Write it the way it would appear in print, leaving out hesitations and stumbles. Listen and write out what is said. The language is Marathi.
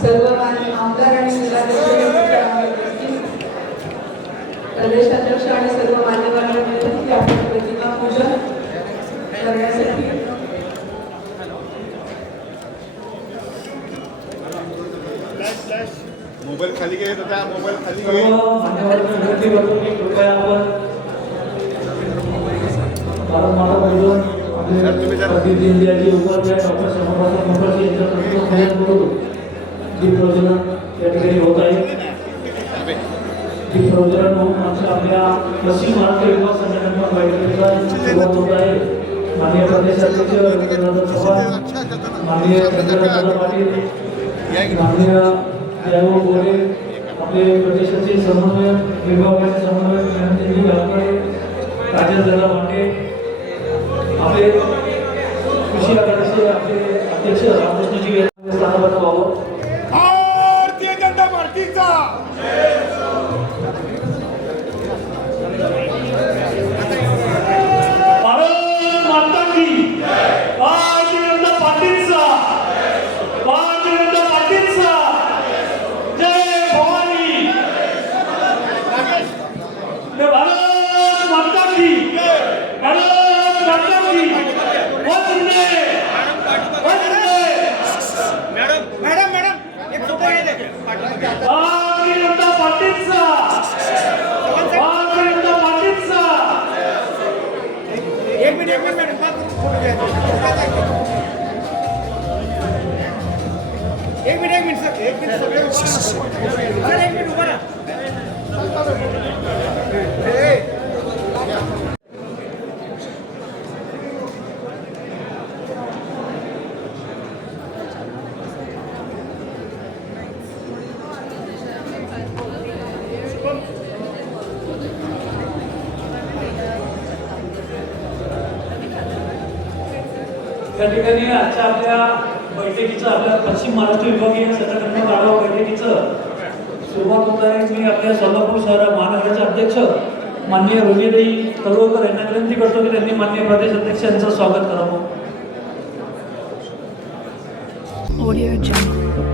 सर्व आमदार आणि प्रदेशाध्यक्ष आणि सर्व मान्यवरांना विनंती की आपण प्रतिमा पूजन करण्यासाठी मोबाईल खाली घे तर त्या मोबाईल खाली सर्व मान्यवरांना विनंती करतो की कृपया आपण भारत माता पूजन आपले प्रतिनिधी इंडियाचे उपाध्याय डॉक्टर श्यामाप्रसाद मुखर्जी यांच्या प्रतिमा करून दीप प्रज्वलन या ठिकाणी होत आहे. दीप प्रज्वलन होऊन आमच्या आपल्या पश्चिम महाराष्ट्र विभाग संघटनात्मक बैठकीचा सुरुवात होत आहे. माननीय प्रदेशाध्यक्ष रवींद्रनाथ चव्हाण, माननीय चंद्रकांत पाटील, माननीय जयभाऊ बोरे, आपले प्रदेशाचे समन्वयक विभागाचे समन्वयक ज्ञानदेवजी गावकरे, राजेंद्र भांडे, आपले कृषी आघाडीचे आपले अध्यक्ष रामकृष्णजी यांनी स्थानापन्न व्हावं. भारतीय जनता पार्टीचा भारत माता की भारतीय जनता पार्टीचा भारतीय जनता पार्टीचा जय भवानी. भारत माता की भारत माता की वंदे वंदे. मॅडम एक फोटो घ्या. भारतीय जनता पार्टीचा भारतीय जनता पार्टीचा. एक मिनिट मॅडम फोटो घ्या. एक मिनिट सर एक मिनिट उभा राहा. त्या ठिकाणी आजच्या आपल्या बैठकीचं आपल्या पश्चिम महाराष्ट्र विभागीय संघटनात्मक आढावा बैठकीचं सुरुवात होत आहे. मी आपल्या सोलापूर शहर महानगराचे अध्यक्ष माननीय रोहिताई तळवकर यांना विनंती करतो की त्यांनी माननीय प्रदेश अध्यक्ष यांचं स्वागत करावं. Audio Jungle.